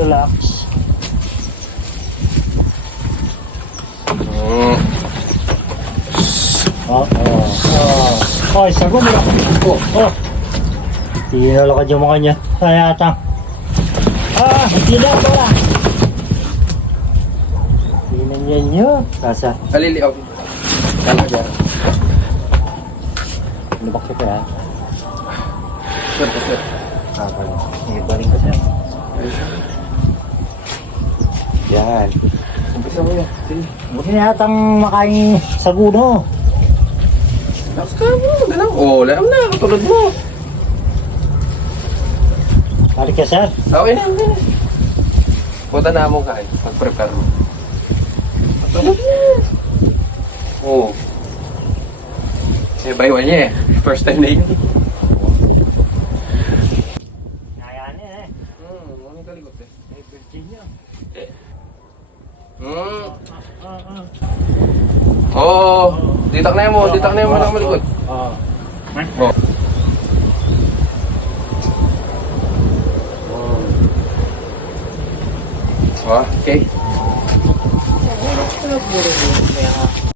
Relax. Ay, sago mo lang. Tinalakad yung mga niya. Kaya ata. Hindi na ako lang. Tinanyan nyo. Kasa. Aliliog. Talaga. Lubak siya kaya. Sir, sir. Ibaling ko siya. Yan. Umpisa mo yan. Sige. Buti na yatang makain sago, no? Tapos ka mo. Ganun. Oh, alam na. Katulad mo. Balik ka, sir. Okay na. Okay na. Punta na mo kain. Pag-prepare mo. Katulad mo. Oo. Eh, by one niya eh. First time na yun. Ngayanin eh. Ano kalikot eh? May Virginia. Oo. Ditak na yun mo. Ditak na yun mo na malikot. Oo. Oh. Okay.